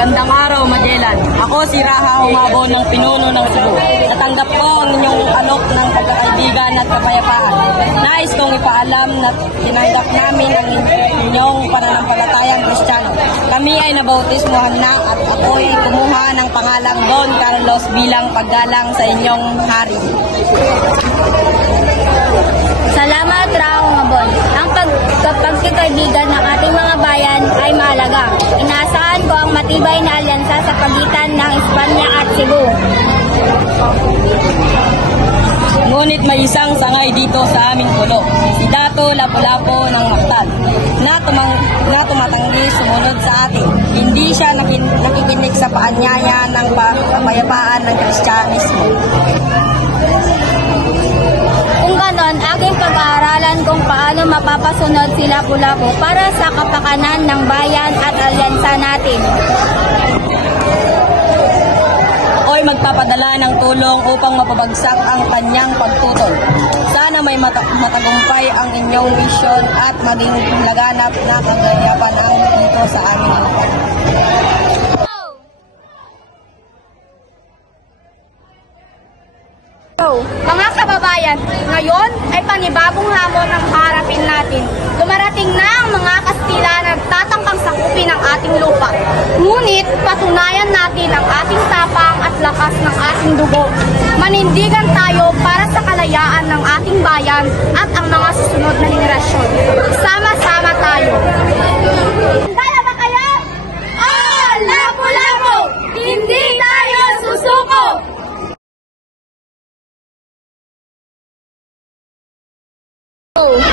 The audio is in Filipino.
Magandang araw, Magellan. Ako si Raha Humabon ng Pinuno ng Cebu. Natanggap ko ang inyong alok ng pagkakaibigan at kapayapaan. Nais kong ipaalam na tinanggap namin ang inyong pananampalatayang Kristiyano. Kami ay nabautismohan na at ako'y kumuha ng pangalang Don Carlos bilang paggalang sa inyong hari. Salamat, Raha Humabon. Ang pagkakaibigan ng ating mga bayan ay mahalaga. Inaasahan ko ang matibay na alyansa sa pagitan ng Espanya at Cebu. Ngunit may isang sangay dito sa aming pulo, si Dato Lapu-Lapu ng Mactan, na tumatanggi sumunod sa atin. Hindi siya nakikinig sa paanyaya ng kapayapaan ng Kristyanismo. Kung ganon, aking pag-aaralan kung paano mapapasunod si Lapu-Lapu para sa kapakanan ng bayan at alyansa natin. Ako'y magpapadala ng tulong upang mapabagsak ang kanyang pagtutol. Sana may matagumpay ang inyong misyon at maging laganap na kaganapan ang dito sa aming lupa. Mga kababayan, ngayon ay panibagong hamon ang harapin natin. Dumarating na ang mga Kastila na nagtatangkang sakupin ang ating lupa. Ngunit patunayan natin ang ating tapang at lakas ng ating dugo. Manindigan tayo para sa kalayaan ng ating bayan at ang mga susunod na henerasyon. Sama-sama tayo. Kaya ba kayo? Oh, Lapu-Lapu! Hindi tayo susuko! Oh.